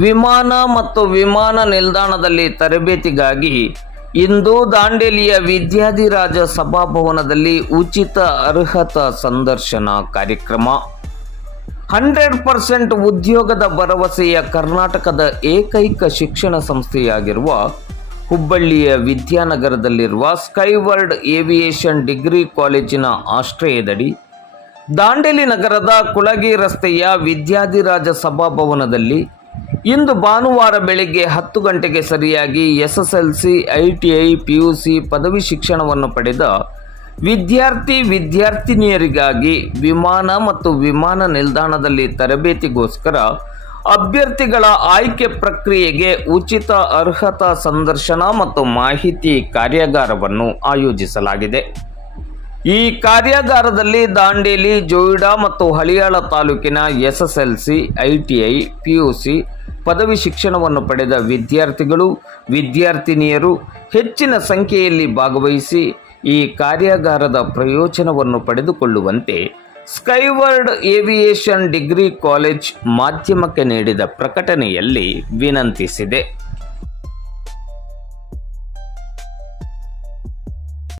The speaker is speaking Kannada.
ವಿಮಾನ ಮತ್ತು ವಿಮಾನ ನಿಲ್ದಾಣದಲ್ಲಿ ತರಬೇತಿಗಾಗಿ ಇಂದು ದಾಂಡೇಲಿಯ ವಿದ್ಯಾಧಿರಾಜ ಸಭಾಭವನದಲ್ಲಿ ಉಚಿತ ಅರ್ಹತಾ ಸಂದರ್ಶನ ಕಾರ್ಯಕ್ರಮ. ಹಂಡ್ರೆಡ್ ಪರ್ಸೆಂಟ್ ಉದ್ಯೋಗದ ಭರವಸೆಯ ಕರ್ನಾಟಕದ ಏಕೈಕ ಶಿಕ್ಷಣ ಸಂಸ್ಥೆಯಾಗಿರುವ ಹುಬ್ಬಳ್ಳಿಯ ವಿದ್ಯಾನಗರದಲ್ಲಿರುವ ಸ್ಕೈವರ್ಡ್ ಏವಿಯೇಷನ್ ಡಿಗ್ರಿ ಕಾಲೇಜಿನ ಆಶ್ರಯದಡಿ ದಾಂಡೇಲಿ ನಗರದ ಕುಳಗಿ ರಸ್ತೆಯ ವಿದ್ಯಾಧಿರಾಜ ಸಭಾಭವನದಲ್ಲಿ ಇಂದು ಭಾನುವಾರ ಬೆಳಿಗ್ಗೆ ಹತ್ತು ಗಂಟೆಗೆ ಸರಿಯಾಗಿ SSLC, I T I, P U C ಪದವಿ ಶಿಕ್ಷಣವನ್ನು ಪಡೆದ ವಿದ್ಯಾರ್ಥಿ ವಿದ್ಯಾರ್ಥಿನಿಯರಿಗಾಗಿ ವಿಮಾನ ಮತ್ತು ವಿಮಾನ ನಿಲ್ದಾಣದಲ್ಲಿ ತರಬೇತಿಗೋಸ್ಕರ ಅಭ್ಯರ್ಥಿಗಳ ಆಯ್ಕೆ ಪ್ರಕ್ರಿಯೆಗೆ ಉಚಿತ ಅರ್ಹತಾ ಸಂದರ್ಶನ ಮತ್ತು ಮಾಹಿತಿ ಕಾರ್ಯಾಗಾರವನ್ನು ಆಯೋಜಿಸಲಾಗಿದೆ. ಈ ಕಾರ್ಯಾಗಾರದಲ್ಲಿ ದಾಂಡೇಲಿ, ಜೋಯಿಡಾ ಮತ್ತು ಹಳಿಯಾಳ ತಾಲೂಕಿನ ಎಸ್ಎಸ್ಎಲ್ಸಿ ಐಟಿಐ ಪಿಯುಸಿ ಪದವಿ ಶಿಕ್ಷಣವನ್ನು ಪಡೆದ ವಿದ್ಯಾರ್ಥಿಗಳು, ವಿದ್ಯಾರ್ಥಿನಿಯರು ಹೆಚ್ಚಿನ ಸಂಖ್ಯೆಯಲ್ಲಿ ಭಾಗವಹಿಸಿ ಈ ಕಾರ್ಯಾಗಾರದ ಪ್ರಯೋಜನವನ್ನು ಪಡೆದುಕೊಳ್ಳುವಂತೆ ಸ್ಕೈವರ್ಡ್ ಏವಿಯೇಷನ್ ಡಿಗ್ರಿ ಕಾಲೇಜ್ ಮಾಧ್ಯಮಕ್ಕೆ ನೀಡಿದ ಪ್ರಕಟಣೆಯಲ್ಲಿ ವಿನಂತಿಸಿದೆ.